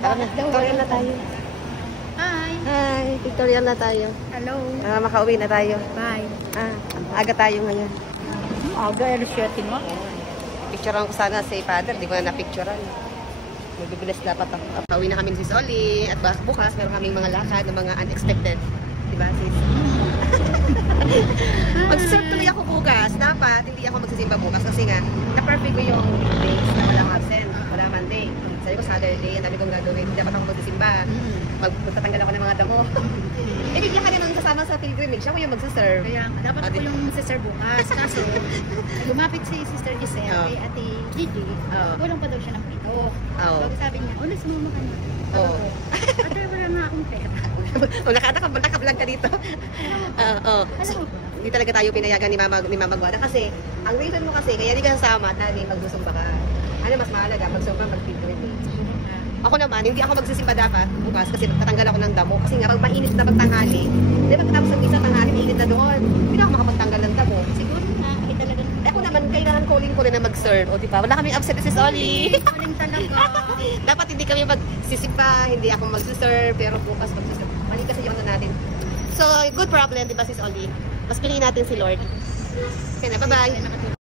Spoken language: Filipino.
Tara na, pictorial na tayo. Hi! Hi, pictorial na tayo. Hello! Makauwi na tayo. Bye! Aga tayo ngayon. Aga, ano shooting mo? Picturean ko sana si Father, di ko na na-picturean. Magbibilis dapat ako. Pauwi na kami si Oli at bukas meron kaming mga lakad ng mga unexpected. Diba sis? Mag-serve tuloy ako bukas. Dapat hindi ako magsisimba bukas kasi nga na-perfect ko yung days na walang absent. Wala Monday. Sabi ko Saturday, ang dami kong gagawin. Dapat ako magsisimba. Magtatanggal ako ng mga damo. Bigyan ka naman kasama sa pilgrimage. Ako yung magsaserve. Kaya dapat ako yung sister bukas. Kaso, lumapit si Sister Giselle kay Ate Gigi. Kulang pa daw siya ng pito. Bago sabi niya, ulit sumama ka na. Ate, wala nga akong pera. Nakablog ka dito. Hindi talaga tayo pinayagan ni Mama Guada kasi ang reason mo kasi kaya hindi ka sasama dahil magsusumba ka. Ano mas mahalaga? Magsumba, mag-pilgrimage. Ako naman, hindi ako magsisimba dapat bukas kasi tatanggal ako ng damo. Kasi nga, pag mainit na pagtanghali, di ba katapos ng isang tanghali, mainit na doon. Hindi na ako makapagtanggal ng damo. Siguro na, talaga. Ako naman, kailangan calling ko rin na mag-serve. O diba, wala kaming upset si Oli. Calling talaga. Dapat hindi kami magsisimba, hindi ako mag-serve, pero bukas mag-serve. Mali kasi yung ano natin. So, good problem, diba sis Oli? Mas piliin natin si Lord. Okay na, bye-bye.